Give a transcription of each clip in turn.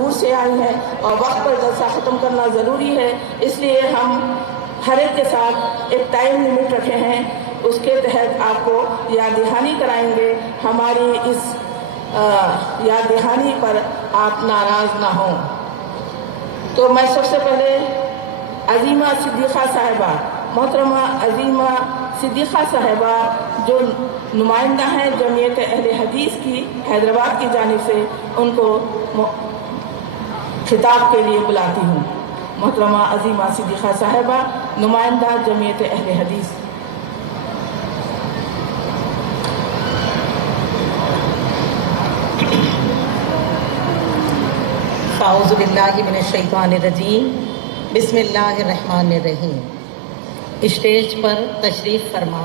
دور سے آئی ہیں اور وقت پر جلسہ ختم کرنا ضروری ہے، اس لیے ہم ہر ایک کے ساتھ ایک ٹائم لمٹ رکھے ہیں، اس کے تحت آپ کو یاد دہانی کرائیں گے۔ ہماری اس یاد دہانی پر آپ ناراض نہ ہوں۔ تو میں سب سے پہلے عظیمہ صدیقہ صاحبہ، محترمہ عظیمہ صدیقہ صاحبہ جو نمائندہ ہیں جمعیت اہل حدیث کی حیدرآباد کی جانب سے، ان کو خطاب کے لیے بلاتی ہوں۔ محترمہ عظیمہ صدیقہ صاحبہ، نمائندہ جمعیت اہل حدیث۔ اعوذ باللہ من الشیطان الرجیم، بسم اللہ الرحمن الرحیم۔ اسٹیج پر تشریف فرما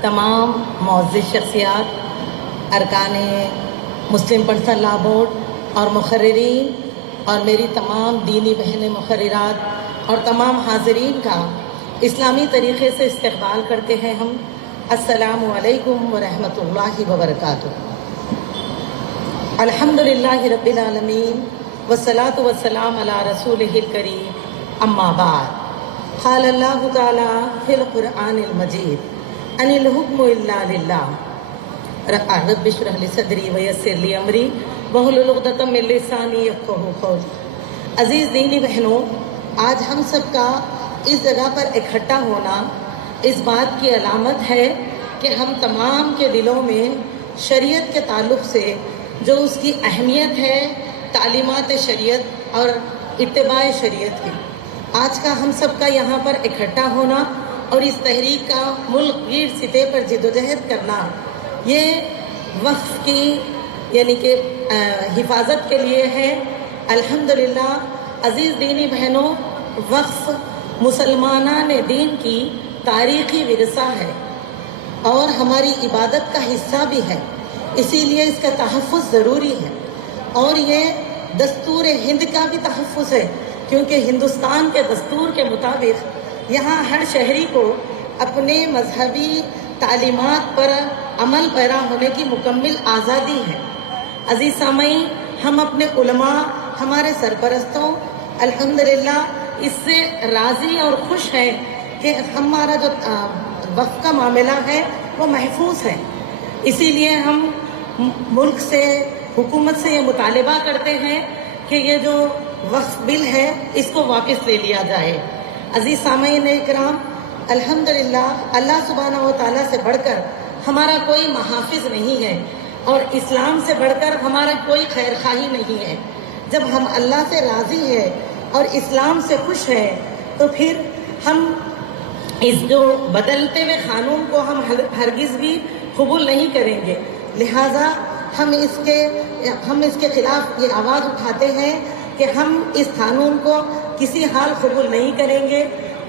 تمام معزز شخصیات، ارکان مسلم پرسنل لا بورڈ اور مقررین اور میری تمام دینی بہنیں مقررات اور تمام حاضرین کا اسلامی طریقے سے استقبال کرتے ہیں ہم۔ السلام علیکم ورحمۃ اللہ وبرکاتہ۔ الحمدللہ رب العالمین والصلاة والسلام علی رسولہ الکریم، اما بعد۔ قال اللہ تعالی فی القرآن المجید ان الحکم الا للہ، رب اشرح لی صدری ویسر لی امری واحلل عقدۃ من لسانی یفقہوا قولی۔ عزیز دینی بہنوں، آج ہم سب کا اس جگہ پر اکٹھا ہونا اس بات کی علامت ہے کہ ہم تمام کے دلوں میں شریعت کے تعلق سے جو اس کی اہمیت ہے، تعلیمات شریعت اور اتباع شریعت کی، آج کا ہم سب کا یہاں پر اکٹھا ہونا اور اس تحریک کا ملک گیر سطح پر جدوجہد کرنا، یہ وقف کی یعنی کہ حفاظت کے لیے ہے۔ الحمدللہ عزیز دینی بہنوں، وقف مسلمانان دین کی تاریخی ورثہ ہے اور ہماری عبادت کا حصہ بھی ہے، اسی لیے اس کا تحفظ ضروری ہے، اور یہ دستور ہند کا بھی تحفظ ہے، کیونکہ ہندوستان کے دستور کے مطابق یہاں ہر شہری کو اپنے مذہبی تعلیمات پر عمل پیرا ہونے کی مکمل آزادی ہے۔ عزیز سامعین، ہم اپنے علماء، ہمارے سرپرستوں الحمدللہ اس سے راضی اور خوش ہیں کہ ہمارا جو وقف کا معاملہ ہے وہ محفوظ ہے، اسی لیے ہم ملک سے، حکومت سے یہ مطالبہ کرتے ہیں کہ یہ جو وقف بل ہے اس کو واپس لے لیا جائے۔ عزیز سامعین اکرام، الحمدللہ اللہ سبحانہ و تعالیٰ سے بڑھ کر ہمارا کوئی محافظ نہیں ہے اور اسلام سے بڑھ کر ہمارا کوئی خیر خواہی نہیں ہے۔ جب ہم اللہ سے راضی ہے اور اسلام سے خوش ہے تو پھر ہم اس جو بدلتے ہوئے قانون کو ہم ہرگز بھی قبول نہیں کریں گے، لہٰذا ہم اس کے خلاف یہ آواز اٹھاتے ہیں کہ ہم اس قانون کو کسی حال قبول نہیں کریں گے،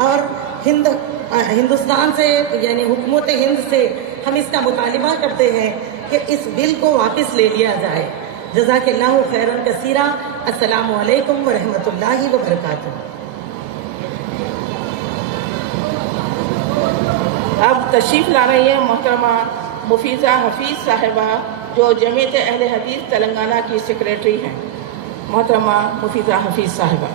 اور ہندوستان سے یعنی حکومت ہند سے ہم اس کا مطالبہ کرتے ہیں کہ اس بل کو واپس لے لیا جائے۔ جزاک اللہ خیرا کثیرا۔ السلام علیکم ورحمۃ اللہ وبرکاتہ۔ اب تشریف لا رہی ہیں محترمہ مفیضہ حفیظ صاحبہ جو جمعیت اہل حدیث تلنگانہ کی سیکریٹری ہیں۔ محترمہ مفیضہ حفیظ صاحبہ۔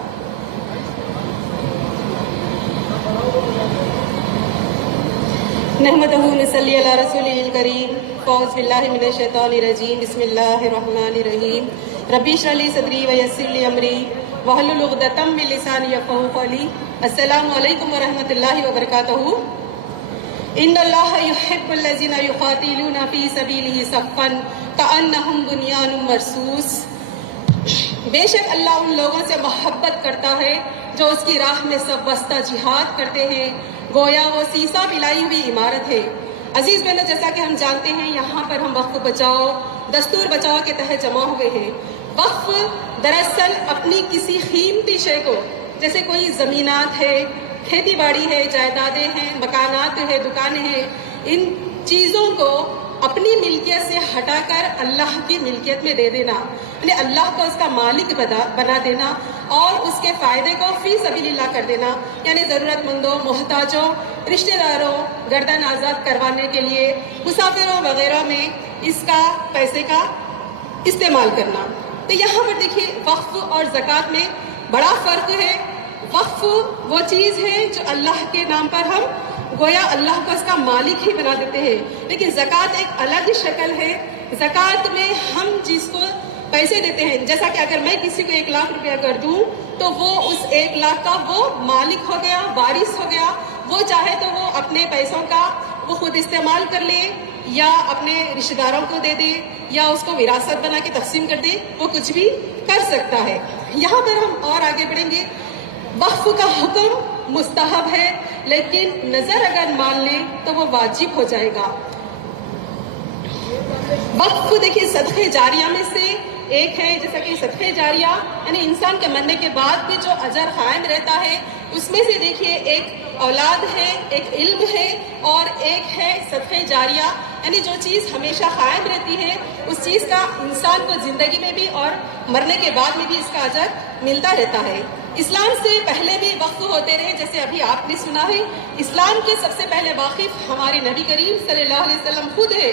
نحمدہ ونصلی علی رسولہ الکریم، اعوذ باللہ من الشیطان الرجیم، بسم اللہ الرحمن الرحیم۔ ربی اشرح لی صدری ویسر لی امری واحلل عقدۃ من لسانی یفقہوا قولی۔ السلام علیکم ورحمۃ اللہ وبرکاتہ۔ ان اللہ یحب الذین یقاتلون فی سبیلہ صفا کأنہم بنیان مرصوص۔ بے شک اللہ ان لوگوں سے محبت کرتا ہے جو اس کی راہ میں سب واسطہ جہاد کرتے ہیں، گویا وہ سیسا ملائی ہوئی عمارت ہے۔ عزیز بہنوں، جیسا کہ ہم جانتے ہیں یہاں پر ہم وقف بچاؤ، دستور بچاؤ کے تحت جمع ہوئے ہیں۔ وقف دراصل اپنی کسی قیمتی شے کو، جیسے کوئی زمینات ہے، کھیتی باڑی ہے، جائیدادیں ہیں، مکانات ہیں، دکانیں ہیں، ان چیزوں کو اپنی ملکیت سے ہٹا کر اللہ کی ملکیت میں دے دینا، یعنی اللہ کو اس کا مالک بنا دینا اور اس کے فائدے کو فی سبیل اللہ کر دینا، یعنی ضرورت مندوں، محتاجوں، رشتہ داروں، گردن آزاد کروانے کے لیے، مسافروں وغیرہ میں اس کا پیسے کا استعمال کرنا۔ تو یہاں پر دیکھیے وقف اور زکوٰۃ میں بڑا فرق ہے. وقف وہ چیز ہے جو اللہ کے نام پر ہم گویا اللہ کو اس کا مالک ہی بنا دیتے ہیں، لیکن زکوٰۃ ایک الگ شکل ہے. زکوٰۃ میں ہم جس کو پیسے دیتے ہیں، جیسا کہ اگر میں کسی کو 1 لاکھ روپیہ کر دوں تو وہ اس 1 لاکھ کا وہ مالک ہو گیا، وارث ہو گیا. وہ چاہے تو وہ اپنے پیسوں کا وہ خود استعمال کر لے یا اپنے رشتہ داروں کو دے دے یا اس کو وراثت بنا کے تقسیم کر دے، وہ کچھ بھی کر سکتا ہے. یہاں پر ہم اور آگے بڑھیں گے. وقف کا حکم مستحب ہے، لیکن نظر اگر مان لیں تو وہ واجب ہو جائے گا. وقف دیکھیے صدقہ جاریہ میں سے ایک ہے، جیسا کہ صدقہ جاریہ یعنی انسان کے مرنے کے بعد بھی جو اجر قائم رہتا ہے، اس میں سے دیکھیے ایک اولاد ہے، ایک علم ہے اور ایک ہے صدقہ جاریہ، یعنی جو چیز ہمیشہ قائم رہتی ہے اس چیز کا انسان کو زندگی میں بھی اور مرنے کے بعد میں بھی اس کا اجر ملتا رہتا ہے. اسلام سے پہلے بھی وقف ہوتے رہے، جیسے ابھی آپ نے سنا ہے. اسلام کے سب سے پہلے واقف ہمارے نبی کریم صلی اللہ علیہ وسلم خود ہے.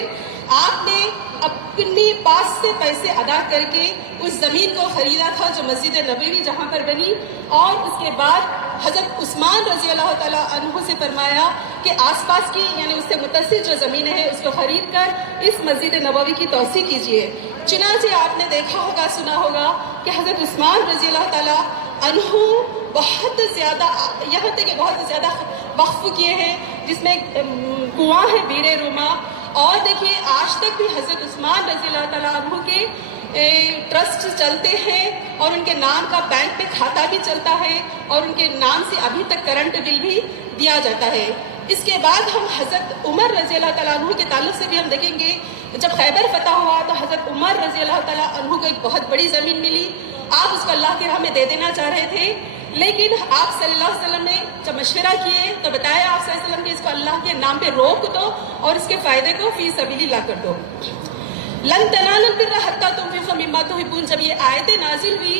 آپ نے اپنی پاس سے پیسے ادا کر کے اس زمین کو خریدا تھا جو مسجد نبوی جہاں پر بنی، اور اس کے بعد حضرت عثمان رضی اللہ تعالیٰ عنہ سے فرمایا کہ آس پاس کی یعنی اس سے متصل جو زمینیں ہیں اس کو خرید کر اس مسجد نبوی کی توسیع کیجیے. چنانچہ آپ نے دیکھا ہوگا، سنا ہوگا کہ حضرت عثمان رضی اللہ تعالیٰ عنہ بہت زیادہ، یہاں تک کہ بہت زیادہ وقف کیے ہیں، جس میں کنواں ہے بیر روما. اور دیکھیے آج تک بھی حضرت عثمان رضی اللہ تعالیٰ عنہ کے ٹرسٹ چلتے ہیں اور ان کے نام کا بینک پہ کھاتا بھی چلتا ہے اور ان کے نام سے ابھی تک کرنٹ بل بھی دیا جاتا ہے. اس کے بعد ہم حضرت عمر رضی اللہ تعالیٰ عنہ کے تعلق سے بھی ہم دیکھیں گے. جب خیبر فتح ہوا تو حضرت عمر رضی اللہ تعالیٰ عنہ کو ایک بہت بڑی زمین ملی. آپ اس کو اللہ کی راہ میں دے دینا چاہ رہے تھے، لیکن آپ صلی اللہ علیہ وسلم نے جب مشورہ کیے تو بتایا آپ صلی اللہ علیہ وسلم کہ اس کو اللہ کے نام پہ روک دو اور اس کے فائدے کو فی سبیل اللہ کر دو. لن تنالوا البر حتی تنفقوا مما تحبون، جب یہ آیتیں نازل ہوئی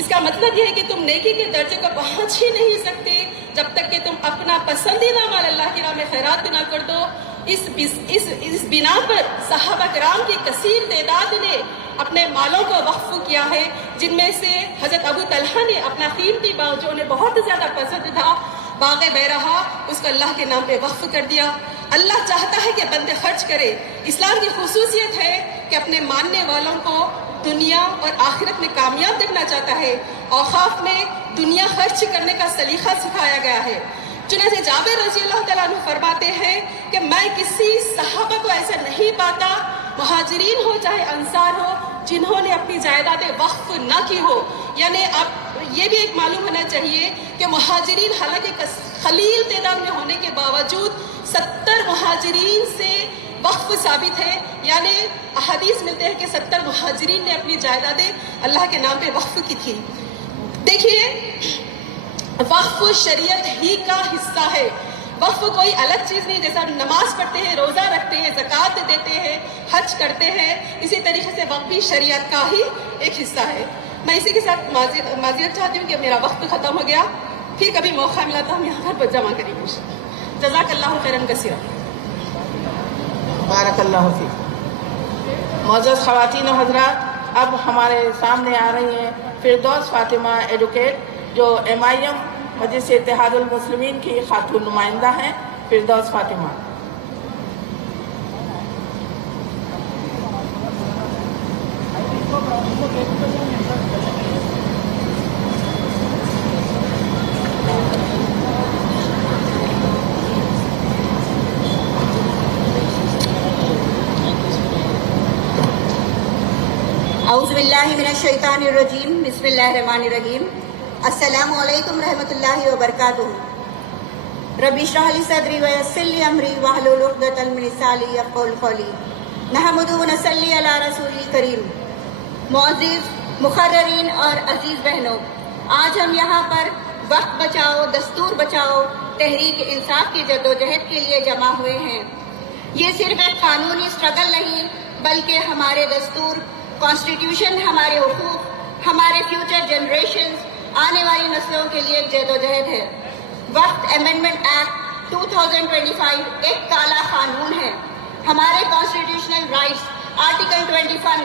اس کا مطلب یہ ہے کہ تم نیکی کے درجے کو پہنچ ہی نہیں سکتے جب تک کہ تم اپنا پسندیدہ مال اللہ کی راہ میں خیرات نہ کر دو. اس بنا پر صحابہ کرام کی کثیر تعداد نے اپنے مالوں کو وقف کیا ہے، جن میں سے حضرت ابو طلحہ نے اپنا قیمتی باغ جو انہیں بہت زیادہ پسند تھا، باغ بیرہا، اس کو اللہ کے نام پہ وقف کر دیا. اللہ چاہتا ہے کہ بندے خرچ کرے. اسلام کی خصوصیت ہے کہ اپنے ماننے والوں کو دنیا اور آخرت میں کامیاب دیکھنا چاہتا ہے. اوقاف میں دنیا خرچ کرنے کا سلیقہ سکھایا گیا ہے. چنانچہ جابر رضی اللہ تعالیٰ عنہ فرماتے ہیں کہ میں کسی صحابہ کو ایسا نہیں پاتا، مہاجرین ہو چاہے انصار ہو، جنہوں نے اپنی جائیدادیں وقف نہ کی ہو. یعنی اب یہ بھی ایک معلوم ہونا چاہیے کہ مہاجرین حالانکہ قلیل تعداد میں ہونے کے باوجود 70 مہاجرین سے وقف ثابت ہے. یعنی احادیث ملتے ہیں کہ 70 مہاجرین نے اپنی جائیدادیں اللہ کے نام پہ وقف کی تھی. دیکھیے وقف شریعت ہی کا حصہ ہے. وقف کوئی الگ چیز نہیں. جیسا ہم نماز پڑھتے ہیں، روزہ رکھتے ہیں، زکوٰۃ دیتے ہیں، حج کرتے ہیں، اسی طریقے سے وقف بھی شریعت کا ہی ایک حصہ ہے. میں اسی کے ساتھ معذرت چاہتی ہوں کہ میرا وقت ختم ہو گیا. پھر کبھی موقع ملا تو ہم یہاں پر جمع کریں گے. جزاک اللہ خیرا کثیرا. بارک اللہ فیک. معزز خواتین و حضرات، اب ہمارے سامنے آ رہی ہیں فردوس فاطمہ ایڈوکیٹ، جو MIM مجلس اتحاد المسلمین کی خاتون نمائندہ ہیں. فردوس فاطمہ. اعوذ باللہ من الشیطان الرجیم، بسم اللہ الرحمن الرحیم. السلام علیکم رحمۃ اللہ وبرکاتہ. رب اشرح لی صدری ویسر لی امری واحلل عقدۃ من لسانی یفقهوا قولی. نحمده ونصلی علی رسول کریم. معزز مقررین اور عزیز بہنوں، آج ہم یہاں پر وقت بچاؤ دستور بچاؤ تحریک انصاف کی جدوجہد کے لیے جمع ہوئے ہیں. یہ صرف ایک قانونی اسٹرگل نہیں بلکہ ہمارے دستور، کانسٹیٹیوشن، ہمارے حقوق، ہمارے فیوچر جنریشنز، آنے والی نسلوں کے لیے ایک جدوجہد ہے. وقت امینڈمنٹ ایکٹ 2025 ایک کالا قانون ہے. ہمارے کانسٹیٹیوشنل رائٹس آرٹیکل 21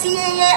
CAA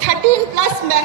13+